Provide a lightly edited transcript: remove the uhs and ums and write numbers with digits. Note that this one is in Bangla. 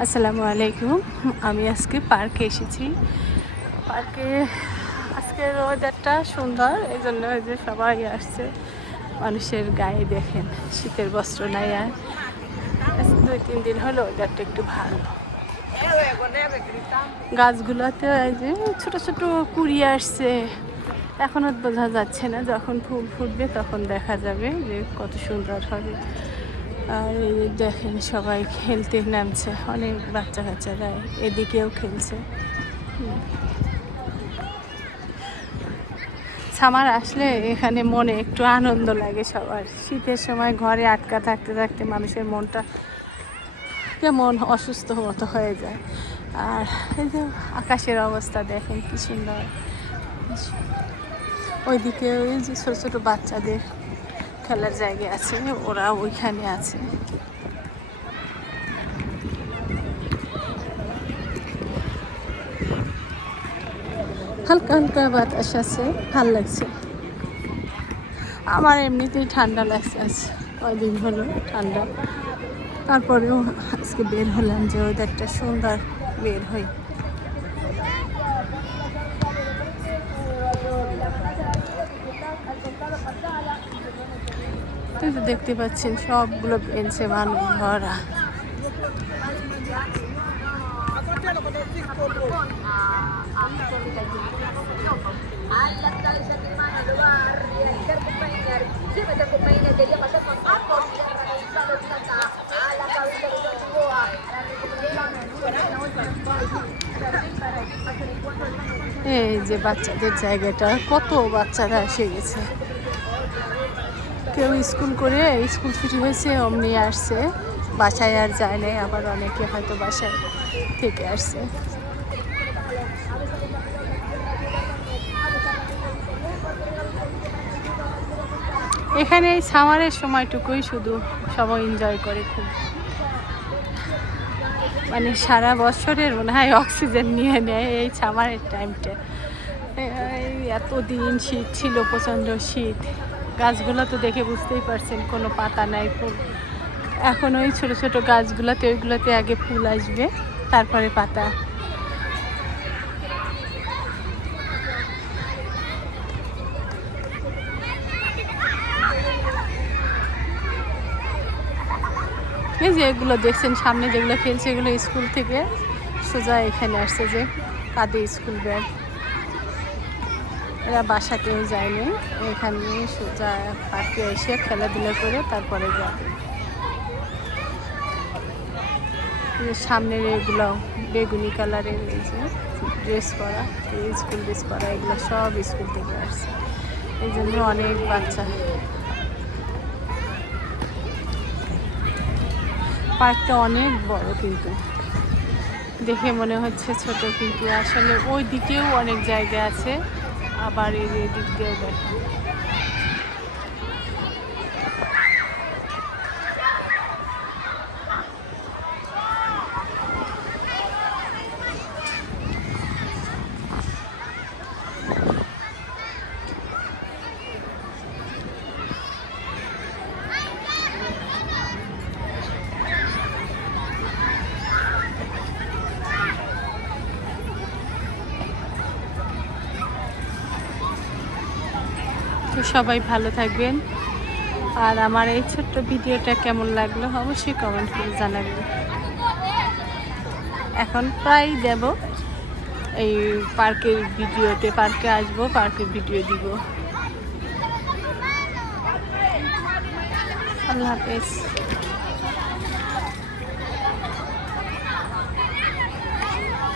আসসালামু আলাইকুম। আমি আজকে পার্কে এসেছি। পার্কে আজকের ওয়েদারটা সুন্দর, এই জন্য যে সবাই আসছে। মানুষের গায়ে দেখেন শীতের বস্ত্র নাই। আর 2-3 দিন হলো ওয়েদারটা একটু ভালো। গাছগুলোতে এই যে ছোট ছোট কুড়ি আসছে, এখনও বোঝা যাচ্ছে না, যখন ফুল ফুটবে তখন দেখা যাবে যে কত সুন্দর হবে। আর এই দেখেন সবাই খেলতে নামছে, অনেক বাচ্চা কাচ্চারা এদিকেও খেলছে। সামার আসলে এখানে মনে একটু আনন্দ লাগে সবার। শীতের সময় ঘরে আটকা থাকতে থাকতে মানুষের মনটা কেমন অসুস্থ মতো হয়ে যায়। আর এই যে আকাশের অবস্থা দেখেন কি সুন্দর। ওইদিকে ওই যে ছোটো ছোটো বাচ্চাদের খেলার জায়গা আছে, ওরা ওইখানে আছে। হালকা হালকা বাতাস আছে, ভাল লাগছে। আমার এমনিতেই ঠান্ডা লাগছে, আছে কয়দিন হলো ঠান্ডা। তারপরেও আজকে বের হলাম যে ওয়েদারটা সুন্দর, বের হই। দেখতে পাচ্ছেন সবগুলো বেঞ্চে মানুষ ভরা। এই যে বাচ্চাদের জায়গাটা, কত বাচ্চারা এসে গেছে। কেউ স্কুল করে স্কুল ছুটি হয়েছে অমনি আসছে, বাসায় আর যায় নাই। আবার অনেকে হয়তো বাসায় থেকে আসছে। এখানে এই সামারের সময়টুকুই শুধু সবাই এনজয় করে খুব, মানে সারা বছরের মনে হয় অক্সিজেন নিয়ে নেয় এই সামারের টাইমটা। এতদিন শীত ছিল, প্রচণ্ড শীত। গাছগুলো তো দেখে বুঝতেই পারছেন কোনো পাতা নাই, ফুল। এখন ওই ছোটো ছোটো গাছগুলোতে, ওইগুলোতে আগে ফুল আসবে, তারপরে পাতা। এই যে এগুলো দেখছেন সামনে যেগুলো খেলছে, এগুলো স্কুল থেকে সোজা এখানে আসছে, যে কাঁদে স্কুল ব্যাগ। এরা বাসাতেও যায়নি, এখানে সোজা পার্কে এসে খেলাধুলা করে তারপরে যাবে। সামনের এগুলো বেগুনি কালারের এই যে ড্রেস পরা, এই স্কুল ড্রেস পরা, এগুলো সব স্কুল থেকে আসছে। এই জন্য অনেক বাচ্চা। পার্কটা অনেক বড়, কিন্তু দেখে মনে হচ্ছে ছোট, কিন্তু আসলে ওই দিকেও অনেক জায়গা আছে, আবার এই দিক দিয়েও দেখেন। তো সবাই ভালো থাকবেন। আর আমার এই ছোট্ট ভিডিওটা কেমন লাগলো অবশ্যই কমেন্ট করে জানাবেন। এখন প্রায় দেব এই পার্কের ভিডিওতে, পার্কে আসবো, পার্কের ভিডিও দিব। আল্লাহ হাফেজ।